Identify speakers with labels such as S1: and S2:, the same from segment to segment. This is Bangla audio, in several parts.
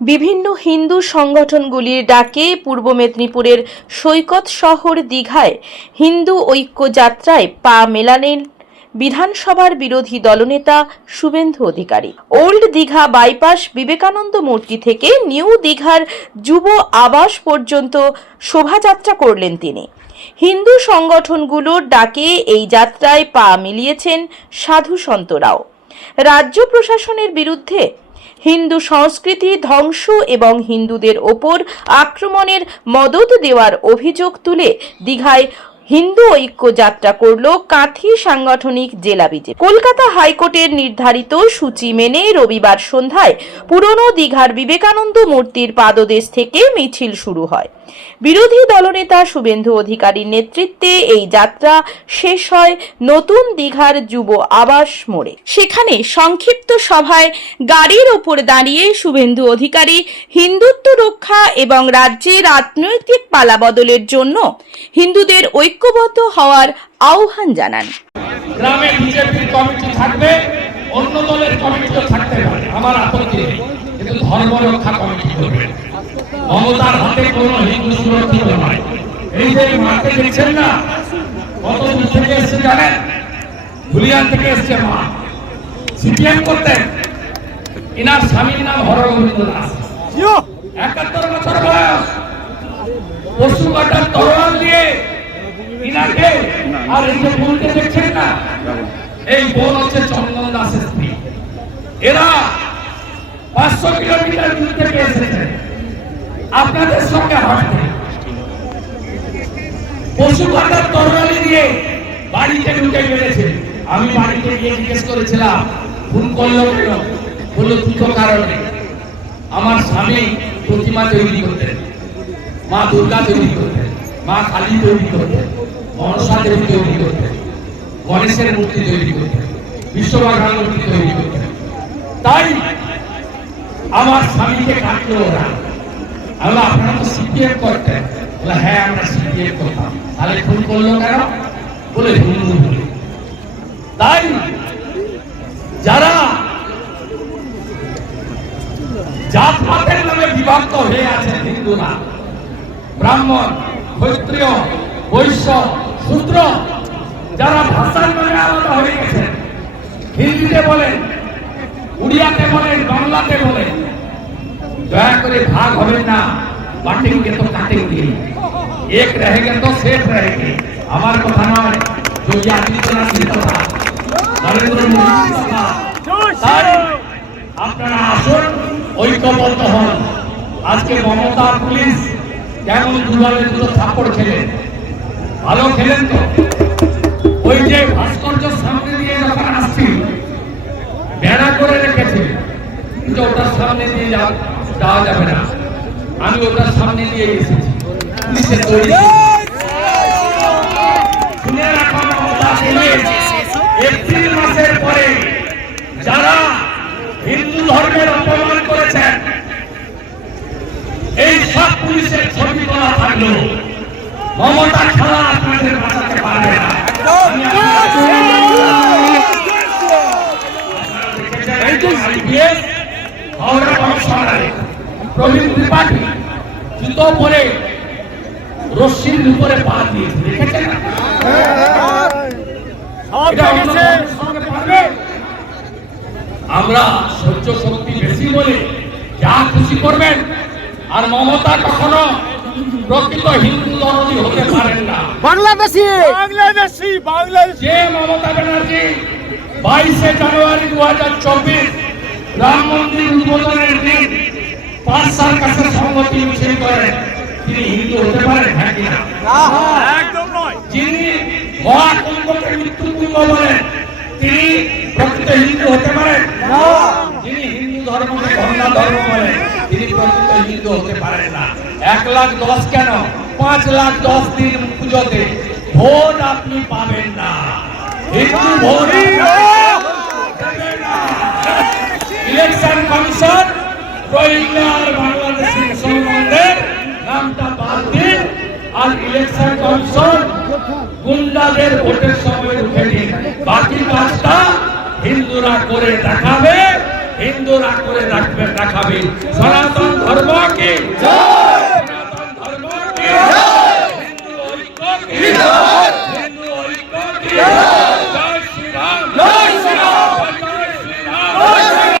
S1: বিভিন্ন হিন্দু সংগঠনগুলির ডাকে পূর্ব মেদিনীপুরের সৈকত শহর দীঘায় হিন্দু ঐক্য যাত্রায় পা মেলালেন বিধানসভার বিরোধী দলনেতা শুভেন্দু অধিকারী। ওল্ড দীঘা বাইপাস বিবেকানন্দ মূর্তি থেকে নিউ দীঘার যুব আবাস পর্যন্ত শোভাযাত্রা করলেন তিনি। হিন্দু সংগঠনগুলোর ডাকে এই যাত্রায় পা মিলিয়েছেন সাধু সন্তরাও রাজ্য প্রশাসনের বিরুদ্ধে হিন্দু সংস্কৃতি ধ্বংস এবং হিন্দুদের ওপর আক্রমণের মদত দেওয়ার অভিযোগ তুলে দীঘায় হিন্দু ঐক্য যাত্রা করল কাঁথি সাংগঠনিক জেলা বিজেপি। কলকাতা হাইকোর্টের নির্ধারিত সূচি মেনে রবিবার সন্ধ্যায় পুরনো দীঘার বিবেকানন্দ মূর্তির পাদদেশ থেকে মিছিল শুরু হয়। বিরোধী দলনেতা শুভেন্দু অধিকারীর নেতৃত্বে এই যাত্রা শেষ হয় নতুন দীঘার যুব আবাস মোড়ে। সেখানে সংক্ষিপ্ত সভায় গাড়ির ওপর দাঁড়িয়ে শুভেন্দু অধিকারী হিন্দুত্ব রক্ষা এবং রাজ্যে রাজনৈতিক পালাবদলের জন্য হিন্দুদের ঐক্যবদ্ধ হওয়ার আহ্বান জানান।
S2: গ্রামে বিজেপির কমিটি থাকবে, অন্য দলের কমিটিও থাকতে পারে, আমার আপত্তি কিন্তু ধর্ম রক্ষা কমিটি করবে মমতার হাতে কোনো হিন্দু সুরক্ষিত নয়। এই যে মাকে দেখছেন না কত দূর থেকে এসছে জানেন? ধুলিয়ান থেকে এসছে মা। সিপিএম করতেন। ইনার স্বামীর নাম হরগোবিন্দ দাস একাত্তর বছর বয়স। পশু কাটার তরোয়াল দিয়ে ইনাকে আর এই যে বোনকে দেখছেন না? এই বোন হচ্ছে চন্দন দাসের স্ত্রী। এরা পাঁচশো কিলোমিটার দূর থেকে এসেছে আপনাদের সঙ্গে হাঁটতে। পশু কাটার তরবারি দিয়ে বাড়িতে ঢুকে মেরেছে আমি বাড়িতে গিয়ে জিজ্ঞেস করেছিলাম ফোন করল কেন? বলল দুটো কারণে। আমার স্বামী প্রতিমা তৈরি করতেন। মা দুর্গা তৈরি করতেন। মা কালী তৈরি করতেন। মনসা দেবী তৈরি করতেন। গণেশের মূর্তি তৈরি করতেন। বিশ্ববাঘার মূর্তি তৈরি করতেন। তাই আমার স্বামীকে কাটলো ওরা। আমরা আপনারা তো সিপিএম করতেন। হ্যাঁ আমরা সিপিএম করতাম। তাহলে খুন করল কেন? বলে হিন্দু তাই যারা জাতপাতের নামে বিভক্ত হয়ে আছে, হিন্দুরা, ব্রাহ্মণ, ক্ষত্রিয়, বৈশ্য, শূদ্র, যারা ভাষার নামে আলাদা হয়ে গেছে হিন্দিতে বলেন উড়িয়াতে বলেন, বাংলাতে বলেন। দয়া করে ভাগ হবে না। বাটিং কে তো কাটিং কাটেঙ্গে এক রহে গে তো সেফ রহেগে। আমার কথা নয়। না আদিত্যনাথের কথা নরেন্দ্র মোদীর কথা তাই আপনারা আসুন, ঐক্যবদ্ধ হন। আজকে মমতা পুলিশ কেমন দুবারে দুটো থাপড় খেলেন? ভালো খেলেন তো? ওই যে ভাস্কর্য রেখেছে কিন্তু ওটার সামনে দিয়ে যাওয়া যাবে না। আমি ওটার সামনে দিয়ে এসেছি। যারা হিন্দু ধর্মের অপমান করেছেন, এই সব পুলিশের ছবি তোলা থাকল। মমতা ছাড়া আপনাদের বাঁচাতে পারবে না এই যে হাওড়া কমিশনারে প্রবীণ ত্রিপাঠী জুতো পরে রশ্মির উপরে পা দিয়েছে দেখেছেন? আমরা সহ্য শক্তি বেশি বলে যা খুশি করবেন আর মমতা কখনো প্রকৃত হিন্দু দরদি হতে পারেন না।
S3: বাংলাদেশি! বাংলাদেশি বাংলাদেশ।
S2: যে মমতা ব্যানার্জি বাইশে জানুয়ারি দু হাজার চব্বিশ রাম মন্দির উদ্বোধনের দিন পাঁচ সার্কাসের সংগতি মিছিল করেন তিনি হিন্দু হতে পারেন হ্যাঁ কিনা
S3: একদম নয়।
S2: যিনি মহাকুম্ভকে মৃত্যুকুম্ভ বলেন তিনি প্রকৃত হিন্দু হতে পারেন? যিনি হিন্দু ধর্মকে গঙ্গা ধর্ম বলেন তিনি প্রকৃত হিন্দু হতে পারেন না। এক লাখ দশ কেন? পাঁচ লাখ দশ দিন পুজোতে ভোট আপনি পাবেন না। হিন্দু ভোট কমিশন, রোহিঙ্গা আর বাংলাদেশি মুসলমানদের নামটা বাদ দিন আর ইলেকশন কমিশন গুন্ডাদের ভোটের সময় উঠে দিন বাকি কাজটা হিন্দুরা করে দেখাবে, হিন্দুরা করে রাখবে দেখাবে। সনাতন ধর্ম কি? সনাতন ধর্ম কি হিন্দু ঐক্য কি হিন্দু ঐক্য কি জয় শ্রীরাম জয় শ্রীরাম জয় শ্রীরাম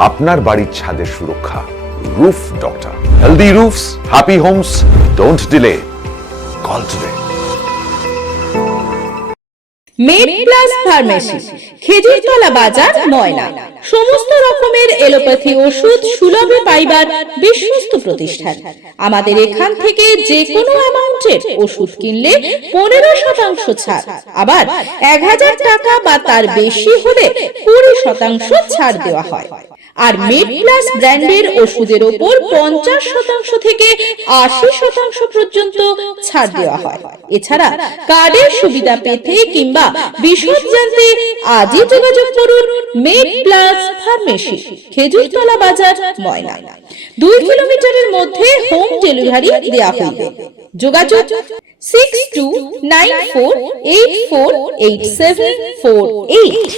S4: আপনার বাড়ির ছাদের সুরক্ষা roof doctor healthy roofs happy homes don't delay call today
S1: med plus pharmacy Khejurtala Bazar Moyna. সমস্ত রকমের এলোপ্যাথি ওষুধ সুলভে পাইবার বিশ্বস্ত প্রতিষ্ঠান। আমাদের এখান থেকে যে কোনো অ্যামাউন্টের ওষুধ কিনলে পনেরো শতাংশ ছাড়, আবার এক হাজার টাকা বা তার বেশি হলে কুড়ি শতাংশ ছাড় দেওয়া হয়। আর মেড প্লাস ব্র্যান্ডের ওষুধের ওপর পঞ্চাশ শতাংশ থেকে আশি শতাংশ পর্যন্ত ছাড় দেওয়া হয়। এছাড়া কার্ডের সুবিধা পেতে কিংবা বিশদ জানতে আজই যোগাযোগ করুন made plus pharmacy, Khejurtala Bazar, ময়না। দুই কিলোমিটারের মধ্যে হোম ডেলিভারি দেওয়া হইবে। যোগাযোগ six two nine four eight four eight seven four eight